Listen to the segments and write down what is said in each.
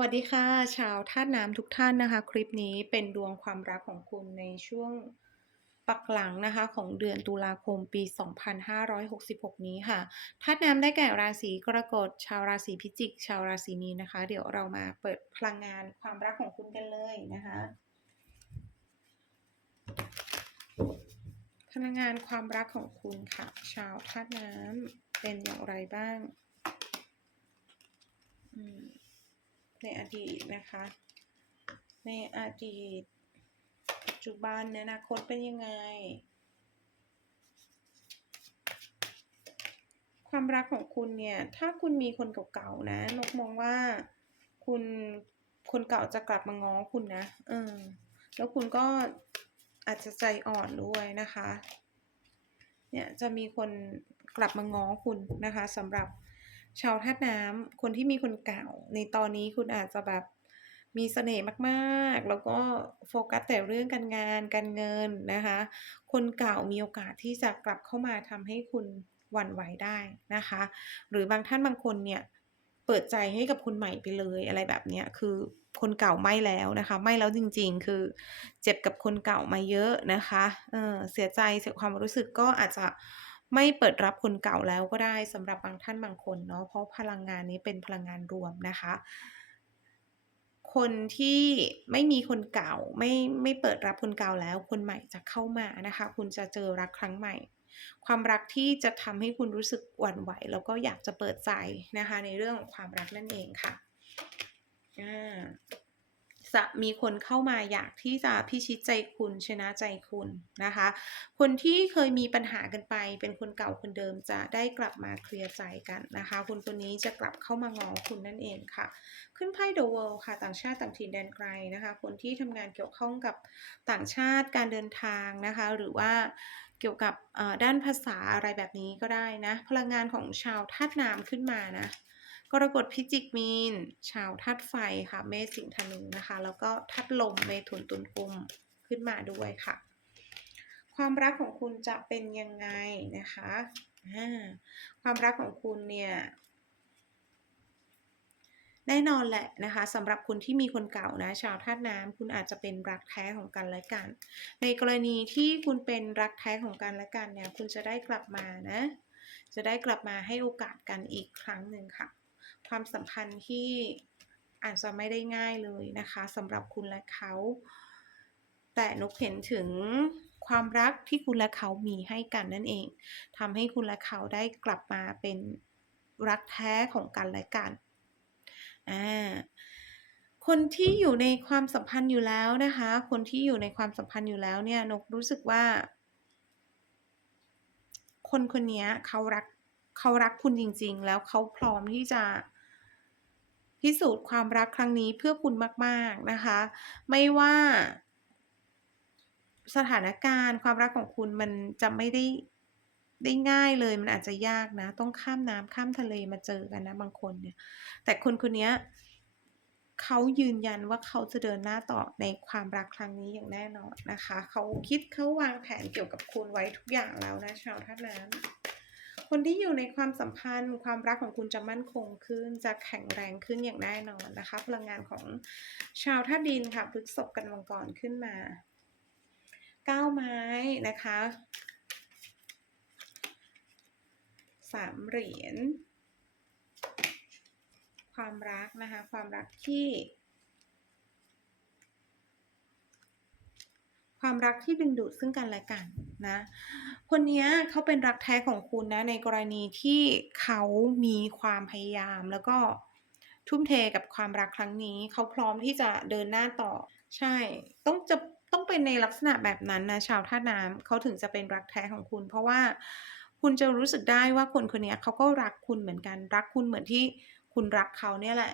วัสดีค่ะ ชาวธาตุน้ำทุกท่านนะคะ คลิปนี้เป็นดวงความรักของคุณในช่วงปักหลังนะคะของเดือนตุลาคมปี 2566 นี้ค่ะธาตุน้ำได้แก่ราศีกรกฎ ชาวราศีพิจิก ชาวราศีมีนนะคะ เดี๋ยวเรามาเปิดพลังงานความรักของคุณกันเลยนะคะ พลังงานความรักของคุณค่ะ ชาวธาตุน้ำเป็นอย่างไรบ้าง อืม ในอดีตนะคะ ในอดีต ปัจจุบันในอนาคตเป็นยังไง ความรักของคุณเนี่ย ถ้าคุณมีคนเก่าๆนะนกมองว่าคุณคนเก่าจะกลับมาง้อคุณนะ เออ แล้วคุณก็อาจจะใจอ่อนด้วยนะคะ เนี่ยจะมีคนกลับมาง้อคุณนะคะสำหรับ ชาวธาตุน้ำคนที่มีคนเก่า ในตอนนี้คุณอาจจะแบบมีเสน่ห์มากๆ แล้วก็โฟกัสแต่เรื่องการงานการเงินนะคะ คนเก่ามีโอกาสที่จะกลับเข้ามาทำให้คุณหวั่นไหวได้นะคะ หรือบางท่านบางคนเนี่ยเปิดใจให้กับคนใหม่ไปเลยอะไรแบบเนี้ยคือคนเก่าไม่แล้วนะคะไม่แล้วจริงๆ คือเจ็บกับคนเก่ามาเยอะนะคะเออเสียใจเสียความรู้สึกก็อาจจะ ไม่เปิดรับคนเก่าแล้วก็ได้สำหรับบางท่านบางคนเนาะเพราะพลังงานนี้เป็นพลังงานรวมนะคะ คนที่ไม่มีคนเก่าไม่ไม่เปิดรับคนเก่าแล้วคนใหม่จะเข้ามานะคะ คุณจะเจอรักครั้งใหม่ ความรักที่จะทำให้คุณรู้สึกหวั่นไหว แล้วก็อยากจะเปิดใจนะคะ ในเรื่องของความรักนั่นเองค่ะอ่า จะมีคนเข้ามาอยากที่จะพิชิตใจคุณชนะใจคุณนะคะ คนที่เคยมีปัญหากันไป เป็นคนเก่าคนเดิมจะได้กลับมาเคลียร์ใจกันนะคะ คนคนนี้จะกลับเข้ามางอคุณนั่นเองค่ะ ขึ้นไพ่ The World ค่ะ ต่างชาติต่างถิ่นแดนไกลนะคะ คนที่ทำงานเกี่ยวข้องกับต่างชาติการเดินทางนะคะ หรือว่าเกี่ยวกับด้านภาษาอะไรแบบนี้ก็ได้นะ พลังงานของชาวธาตุน้ำขึ้นมานะ กรกฎพิจิกมีน ชาวธาตุไฟค่ะ เมษสิงห์ธนูนะคะ แล้วก็ธาตุลมเมถุนตุลกุมขึ้นมาด้วยค่ะ ความรักของคุณจะเป็นยังไงนะคะความรักของคุณเนี่ยแน่นอนแหละนะคะสำหรับคุณที่มีคนเก่านะ ชาวธาตุน้ำคุณอาจจะเป็นรักแท้ของกันและกัน ในกรณีที่คุณเป็นรักแท้ของกันและกันเนี่ยคุณจะได้กลับมานะ จะได้กลับมาให้โอกาสกันอีกครั้งหนึ่งค่ะ ความสัมพันธ์ที่อาจจะไม่ได้ง่ายเลยนะคะสำหรับคุณและเขา แต่นกเห็นถึงความรักที่คุณและเขามีให้กันนั่นเองทำให้คุณและเขาได้กลับมาเป็นรักแท้ของกันและกันอ่าคนที่อยู่ในความสัมพันธ์อยู่แล้วนะคะ คนที่อยู่ในความสัมพันธ์อยู่แล้วเนี่ยนกรู้สึกว่า คนคนนี้เขารักเขารักคุณจริง ๆ แล้วเขาพร้อมที่จะ พิสูจน์ความรักครั้งนี้เพื่อคุณมาก ๆนะคะ ไม่ว่าสถานการณ์ความรักของคุณมันจะไม่ได้ได้ง่ายเลยมันอาจจะยากนะ ต้องข้ามน้ำข้ามทะเลมาเจอกันนะบางคนเนี่ย แต่คนคนนี้เขายืนยันว่าเขาจะเดินหน้าต่อในความรักครั้งนี้อย่างแน่นอนนะคะ เขาคิดเขาวางแผนเกี่ยวกับคุณไว้ทุกอย่างแล้วนะชาวท่าน้ำ คนที่อยู่ในความสัมพันธ์ ความรักของคุณจะมั่นคงขึ้น จะแข็งแรงขึ้นอย่างแน่นอนนะคะ พลังงานของชาวธาดินค่ะพฤกษบกันมังกรขึ้นมาก้าไม้นะคะสามเหรียญความรักนะคะ ความรักที่ ความรักที่ดึงดูดซึ่งกันและกันนะ คนนี้เขาเป็นรักแท้ของคุณนะในกรณีที่เขามีความพยายามแล้วก็ทุ่มเทกับความรักครั้งนี้ เขาพร้อมที่จะเดินหน้าต่อ ใช่ ต้องจะต้องเป็นในลักษณะแบบนั้นนะชาวท่าน้ำเขาถึงจะเป็นรักแท้ของคุณ เพราะว่าคุณจะรู้สึกได้ว่าคนคนนี้เขาก็รักคุณเหมือนกัน รักคุณเหมือนที่คุณรักเขาเนี่ยแหละ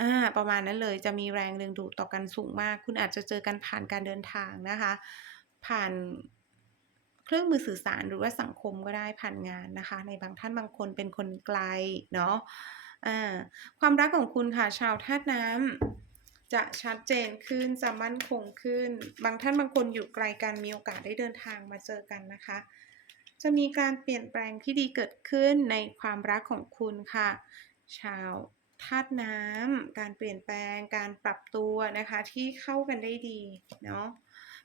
อ่า ประมาณนั้นเลย จะมีแรงดึงดูดต่อกันสูงมาก คุณอาจจะเจอกันผ่านการเดินทางนะคะ ผ่านเครื่องมือสื่อสารหรือว่าสังคมก็ได้ผ่านงานนะคะ ในบางท่านบางคนเป็นคนไกลเนาะอ่าความรักของคุณค่ะ ชาวธาตุน้ำจะชัดเจนขึ้นจะมั่นคงขึ้น บางท่านบางคนอยู่ไกลกันมีโอกาสได้เดินทางมาเจอกันนะคะ จะมีการเปลี่ยนแปลงที่ดีเกิดขึ้นในความรักของคุณค่ะ ชาว ธาตุน้ำการเปลี่ยนแปลง การปรับตัวนะคะที่เข้ากันได้ดีเนาะ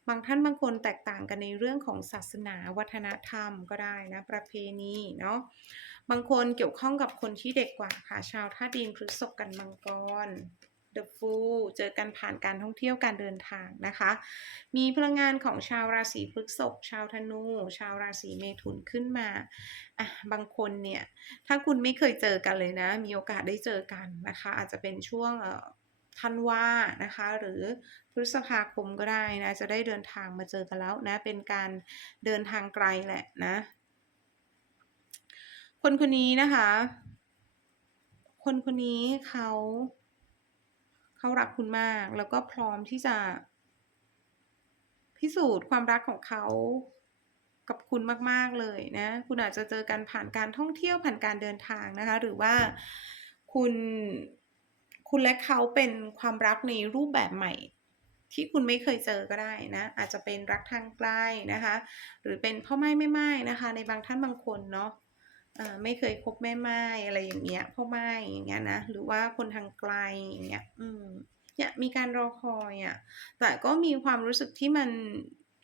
บางท่านบางคนแตกต่างกันในเรื่องของศาสนาวัฒนธรรมก็ได้นะประเพณีเนาะบางคนเกี่ยวข้องกับคนที่เด็กกว่าค่ะ ชาวธาตุดินพฤษภกันมังกร The Fool เจอกันผ่านการท่องเที่ยวการเดินทางนะคะ มีพลังงานของชาวราศีพฤษภชาวธนู ชาวราศีเมถุนขึ้นมาอะบางคนเนี่ย ถ้าคุณไม่เคยเจอกันเลยนะ มีโอกาสได้เจอกันนะคะ อาจจะเป็นช่วงเอ่อธันวานะคะ หรือพฤษภาคมก็ได้นะ จะได้เดินทางมาเจอกันแล้วนะ เป็นการเดินทางไกลแหละนะ คนคนนี้นะคะ คนคนนี้เขา เขารักคุณมาก แล้วก็พร้อมที่จะ พิสูจน์ความรักของเขากับคุณมาก ๆ เลยนะ คุณอาจจะเจอกันผ่านการท่องเที่ยวผ่านการเดินทางนะคะ หรือว่าคุณคุณและเขาเป็นความรักในรูปแบบใหม่ ที่คุณไม่เคยเจอก็ได้นะ อาจจะเป็นรักทางไกลนะคะ หรือเป็นพ่อไม้แม่ไม้นะคะ ในบางท่านบางคนเนาะ ไม่เคยคบแม่ไม้อะไรอย่างเงี้ยพ่อไม้อย่างเงี้ยนะหรือว่าคนทางไกลอย่างเงี้ยอืมเนี่ยมีการรอคอยอะ่ะแต่ก็มีความรู้สึกที่มัน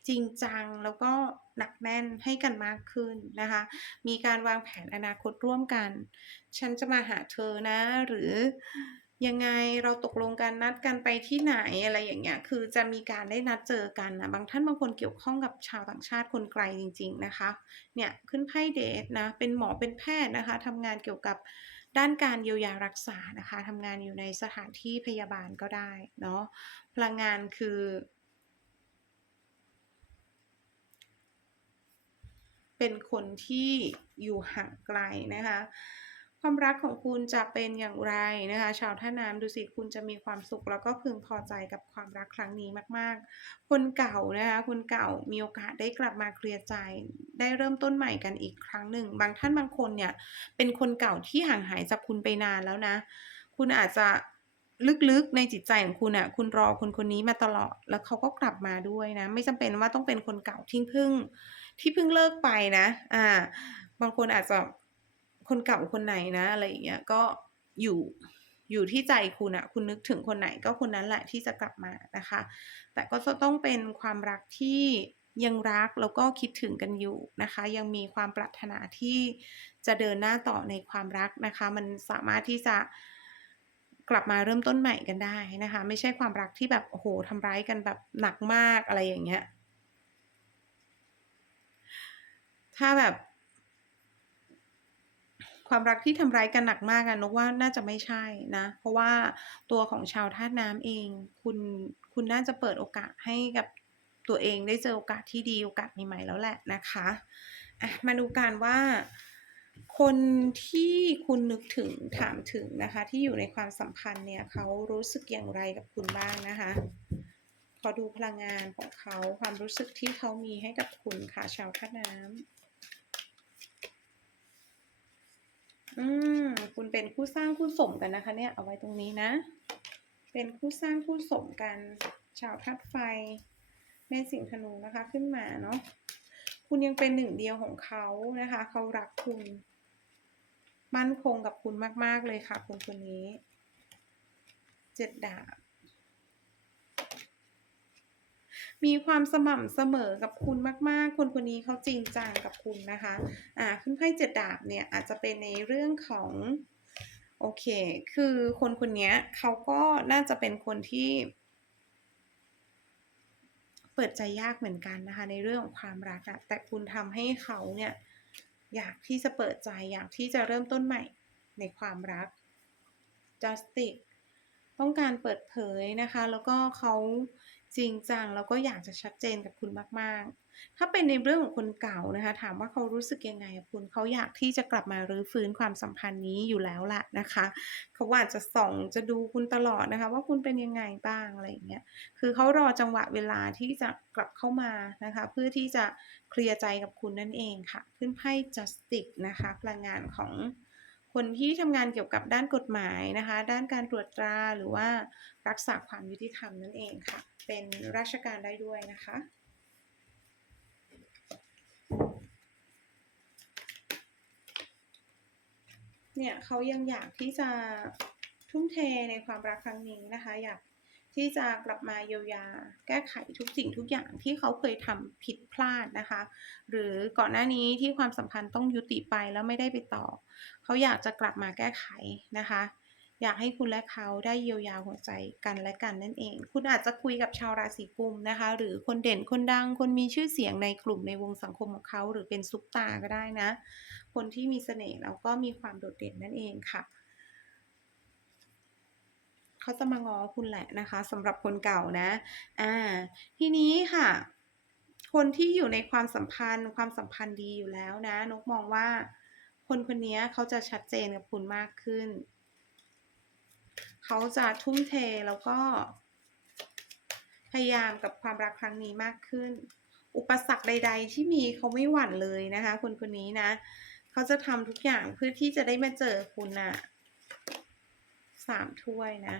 จริงจังแล้วก็หนักแน่นให้กันมากขึ้นนะคะ มีการวางแผนอนาคตร่วมกัน ฉันจะมาหาเธอนะหรือ ยังไงเราตกลงกันนัดกันไปที่ไหนอะไรอย่างเงี้ยคือจะมีการได้นัดเจอกันนะบางท่านบางคนเกี่ยวข้องกับชาวต่างชาติคนไกลจริง ๆนะคะเนี่ยขึ้นไพ่เดทนะเป็นหมอเป็นแพทย์นะคะทำงานเกี่ยวกับด้านการเยียวยารักษานะคะทำงานอยู่ในสถานที่พยาบาลก็ได้เนาะพลังงานคือเป็นคนที่อยู่ห่างไกลนะคะ ความรักของคุณจะเป็นอย่างไรนะคะ ชาวท่าน้ำดูสิคุณจะมีความสุขแล้วก็พึงพอใจกับความรักครั้งนี้มาก ๆ คนเก่านะคะคนเก่ามีโอกาสได้กลับมาเคลียร์ใจ ได้เริ่มต้นใหม่กันอีกครั้งหนึ่ง บางท่านบางคนเนี่ยเป็นคนเก่าที่ห่างหายจากคุณไปนานแล้วนะ คุณอาจจะลึกๆในจิตใจของคุณอะ่ะ คุณรอคนคนนี้มาตลอด แล้วเขาก็กลับมาด้วยนะ ไม่จำเป็นว่าต้องเป็นคนเก่าที่เพิ่ง ที่เพิ่งเลิกไปนะ อ่า บางคนอาจจะ คนเก่าคนไหนนะอะไรอย่างเงี้ยก็อยู่อยู่ที่ใจคุณอะคุณนึกถึงคนไหนก็คนนั้นแหละที่จะกลับมานะคะ แต่ก็จะต้องเป็นความรักที่ยังรักแล้วก็คิดถึงกันอยู่นะคะ ยังมีความปรารถนาที่จะเดินหน้าต่อในความรักนะคะ มันสามารถที่จะกลับมาเริ่มต้นใหม่กันได้นะคะ ไม่ใช่ความรักที่แบบโอ้โหทำร้ายกันแบบหนักมากอะไรอย่างเงี้ยถ้าแบบ ความรักที่ทำร้ายกันหนักมากอะนกว่าน่าจะไม่ใช่นะ เพราะว่าตัวของชาวธาตุน้ำเอง คุณคุณน่าจะเปิดโอกาสให้กับตัวเองได้เจอโอกาสที่ดีโอกาสใหม่ๆแล้วแหละนะคะอะมาดูกันว่าคนที่คุณนึกถึงถามถึงนะคะ ที่อยู่ในความสัมพันธ์เนี่ยเขารู้สึกอย่างไรกับคุณบ้างนะคะ ขอดูพลังงานของเขาความรู้สึกที่เขามีให้กับคุณค่ะชาวธาตุน้ำ อืมคุณเป็นคู่สร้างคู่สมกันนะคะ เนี่ยเอาไว้ตรงนี้นะ เป็นคู่สร้างคู่สมกัน ชาวธาตุไฟแม่สิงห์ธนูนะคะขึ้นมาเนาะคุณยังเป็นหนึ่งเดียวของเขานะคะ เขารักคุณ มั่นคงกับคุณมาก ๆ เลยค่ะ คุณคนนี้ เจ็ดดาบ มีความสม่ำเสมอกับคุณมากๆ คนคนนี้เขาจริงจังกับคุณนะคะ อ่าขึ้นไพ่เจ็ดดาบเนี่ยอาจจะเป็นในเรื่องของโอเค คือคนคนนี้เขาก็น่าจะเป็นคนที่ เปิดใจยากเหมือนกันนะคะ ในเรื่องของความรักอะแต่คุณทำให้เขาเนี่ย อยากที่จะเปิดใจอยากที่จะเริ่มต้นใหม่ในความรัก justice ต้องการเปิดเผยนะคะ แล้วก็เขา จริงจังแล้วก็อยากจะชัดเจนกับคุณมาก ๆ ถ้าเป็นในเรื่องของคนเก่านะคะ ถามว่าเขารู้สึกยังไงคุณเขาอยากที่จะกลับมารื้อฟื้นความสัมพันธ์นี้อยู่แล้วล่ะนะคะ เขาอาจจะส่องจะดูคุณตลอดนะคะ ว่าคุณเป็นยังไงบ้างอะไรอย่างเงี้ยคือเขารอจังหวะเวลาที่จะกลับเข้ามานะคะ เพื่อที่จะเคลียร์ใจกับคุณนั่นเองค่ะ ขึ้นไพ่ justice นะคะพลังงานของ คนที่ทำงานเกี่ยวกับด้านกฎหมายนะคะ ด้านการตรวจตราหรือว่ารักษาความยุติธรรมนั่นเองค่ะ เป็นราชการได้ด้วยนะคะ เนี่ยเขายังอยากที่จะทุ่มเทในความรักครั้งนี้นะคะ อยาก ที่จะกลับมาเยียวยา แก้ไขทุกสิ่งทุกอย่างที่เขาเคยทำผิดพลาดนะคะ หรือก่อนหน้านี้ที่ความสัมพันธ์ต้องยุติไปแล้วไม่ได้ไปต่อ เขาอยากจะกลับมาแก้ไขนะคะ อยากให้คุณและเขาได้เยียวยาหัวใจกันและกันนั่นเอง คุณอาจจะคุยกับชาวราศีกุมนะคะ หรือคนเด่นคนดัง คนมีชื่อเสียงในกลุ่มในวงสังคมของเขา หรือเป็นซุปตาก็ได้นะ คนที่มีเสน่ห์แล้วก็มีความโดดเด่นนั่นเองค่ะ เขาจะมาง้อคุณแหละนะคะสำหรับคนเก่านะอ่าทีนี้ค่ะ คนที่อยู่ในความสัมพันธ์ ความสัมพันธ์ดีอยู่แล้วนะนกมองว่า คนคนนี้เขาจะชัดเจนกับคุณมากขึ้น เขาจะทุ่มเทแล้วก็ พยายามกับความรักครั้งนี้มากขึ้น อุปสรรคใด ๆ ที่มีเขาไม่หวั่นเลยนะคะ คนคนนี้นะเขาจะทำทุกอย่างเพื่อที่จะได้มาเจอคุณน่ะสามถ้วยนะ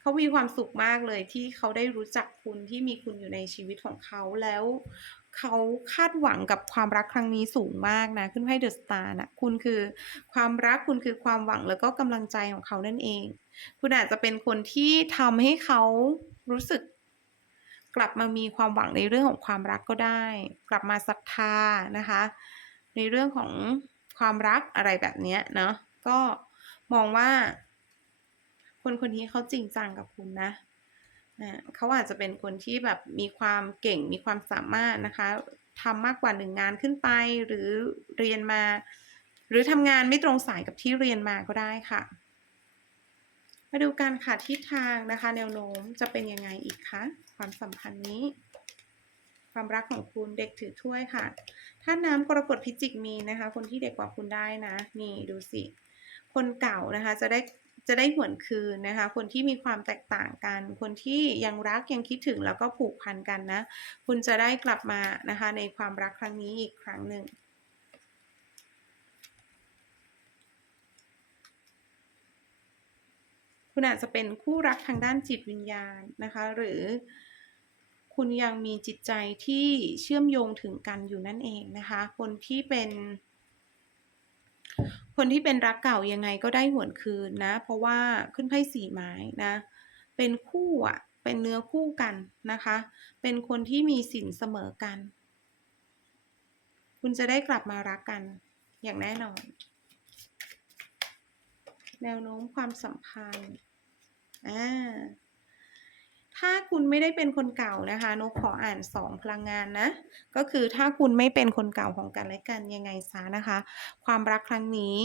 เขามีความสุขมากเลยที่เขาได้รู้จักคุณที่มีคุณอยู่ในชีวิตของเขาแล้วเขาคาดหวังกับความรักครั้งนี้สูงมากนะ ขึ้นให้เดอะสตาร์นะคุณคือความรักคุณคือความหวังแล้วก็กำลังใจของเขานั่นเอง คุณอาจจะเป็นคนที่ทำให้เขารู้สึกกลับมามีความหวังในเรื่องของความรักก็ได้ กลับมาศรัทธานะคะ ในเรื่องของความรักอะไรแบบนี้เนาะก็มองว่า คนคนนี้เขาจริงจังกับคุณนะนะเขาอาจจะเป็นคนที่แบบมีความเก่งมีความสามารถนะคะทำมากกว่าหนึ่งงานขึ้นไปหรือเรียนมา หรือทำงานไม่ตรงสายกับที่เรียนมาก็ได้ค่ะ มาดูกันค่ะทิศทางนะคะ แนวโน้มจะเป็นยังไงอีกคะความสัมพันธ์นี้ ความรักของคุณเด็กถือถ้วยค่ะถ้าน้ำกรกฎพิจิกมีนะคะ คนที่เด็กกว่าคุณได้นะ นี่ดูสิ คนเก่านะคะจะได้ จะได้หวนคืนนะคะ คนที่มีความแตกต่างกัน คนที่ยังรักยังคิดถึงแล้วก็ผูกพันกันนะ คุณจะได้กลับมานะคะในความรักครั้งนี้อีกครั้งหนึ่งคุณอาจจะเป็นคู่รักทางด้านจิตวิญญาณนะคะ หรือคุณยังมีจิตใจที่เชื่อมโยงถึงกันอยู่นั่นเองนะคะ คนที่เป็น คนที่เป็นรักเก่ายังไงก็ได้หวนคืนนะ เพราะว่าขึ้นไพ่สี่ไม้นะ เป็นคู่อะ เป็นเนื้อคู่กันนะคะ เป็นคนที่มีสินเสมอกัน คุณจะได้กลับมารักกันอย่างแน่นอน แนวโน้มความสัมพันธ์อ่า ถ้าคุณไม่ได้เป็นคนเก่านะคะนกขออ่านสองพลังงานนะ ก็คือถ้าคุณไม่เป็นคนเก่าของกันและกันยังไงซะนะคะ ความรักครั้งนี้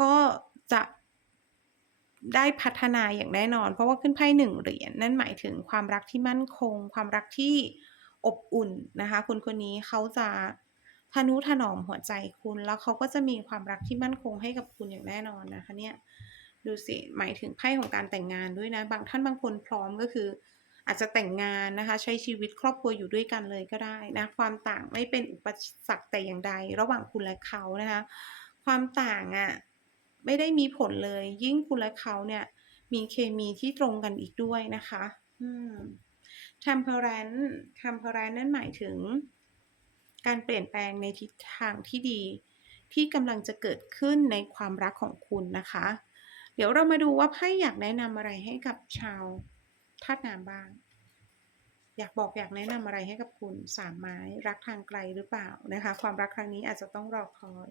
ก็จะได้พัฒนาอย่างแน่นอน เพราะว่าขึ้นไพ่หนึ่งเหรียญนั่นหมายถึงความรักที่มั่นคง ความรักที่อบอุ่นนะคะคุณคนนี้เขาจะทนุถนอมหัวใจคุณแล้วเขาก็จะมีความรักที่มั่นคงให้กับคุณอย่างแน่นอนนะคะเนี่ย ดูสิหมายถึงไพ่ของการแต่งงานด้วยนะ บางท่านบางคนพร้อมก็คือ อาจจะแต่งงานนะคะ ใช้ชีวิตครอบครัวอยู่ด้วยกันเลยก็ได้นะ ความต่างไม่เป็นอุปสรรคแต่อย่างใด ระหว่างคุณและเขานะคะ ความต่างอะ่ะไม่ได้มีผลเลย ยิ่งคุณและเขาเนี่ย มีเคมีที่ตรงกันอีกด้วยนะคะ อืม temperance temperance นั่นหมายถึง การเปลี่ยนแปลงในทิศทางที่ดี ที่กำลังจะเกิดขึ้นในความรักของคุณนะคะ เดี๋ยวเรามาดูว่าไพ่อยากแนะนำอะไรให้กับชาวธาตุน้ำบ้าง อยากบอกอยากแนะนำอะไรให้กับคุณสามไม้รักทางไกลหรือเปล่านะคะ ความรักครั้งนี้อาจจะต้องรอคอย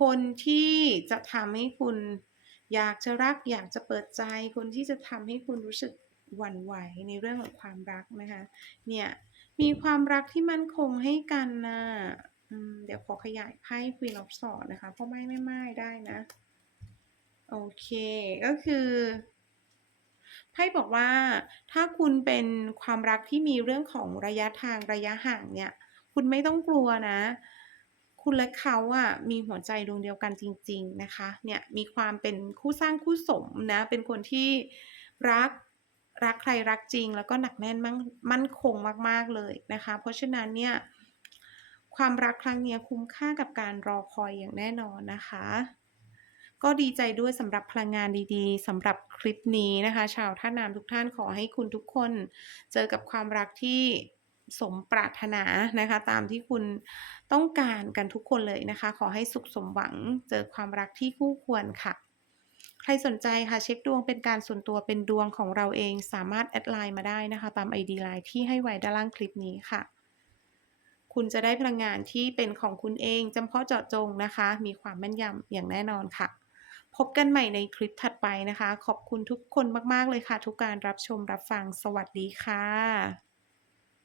คนที่จะทำให้คุณอยากจะรักอยากจะเปิดใจ คนที่จะทำให้คุณรู้สึกหวั่นไหวในเรื่องของความรักนะคะ เนี่ยมีความรักที่มั่นคงให้กันนะเดี๋ยวขอขยายไพ่ Queen of Swords นะคะ เพราะไม่ไม่ไม่ได้นะ โอเค ก็คือไพ่บอกว่าถ้าคุณเป็นความรักที่มีเรื่องของระยะทางระยะห่างเนี่ย คุณไม่ต้องกลัวนะ คุณและเขาอะมีหัวใจดวงเดียวกันจริง ๆนะคะ เนี่ยมีความเป็นคู่สร้างคู่สมนะ เป็นคนที่รักรักใครรักจริง แล้วก็หนักแน่นมั่นมั่นคงมาก ๆเลยนะคะ เพราะฉะนั้นเนี่ยความรักครั้งนี้คุ้มค่ากับการรอคอยอย่างแน่นอนนะคะ ก็ดีใจด้วยสำหรับพลังงานดีๆสำหรับคลิปนี้นะคะ ชาวท่าน้ำทุกท่านขอให้คุณทุกคน เจอกับความรักที่สมปรารถนานะคะ ตามที่คุณต้องการกันทุกคนเลยนะคะ ขอให้สุขสมหวังเจอความรักที่คู่ควรค่ะ ใครสนใจค่ะเช็คดวงเป็นการส่วนตัวเป็นดวงของเราเองสามารถแอดไลน์มาได้นะคะ ตาม ID ไลน์ที่ให้ไว้ด้านล่างคลิปนี้ค่ะ คุณจะได้พลังงานที่เป็นของคุณเองจำเพาะเจาะจงนะคะ มีความแม่นยำอย่างแน่นอนค่ะ พบกันใหม่ในคลิปถัดไปนะคะ ขอบคุณทุกคนมาก ๆ เลยค่ะ ทุกการรับชมรับฟัง สวัสดีค่ะ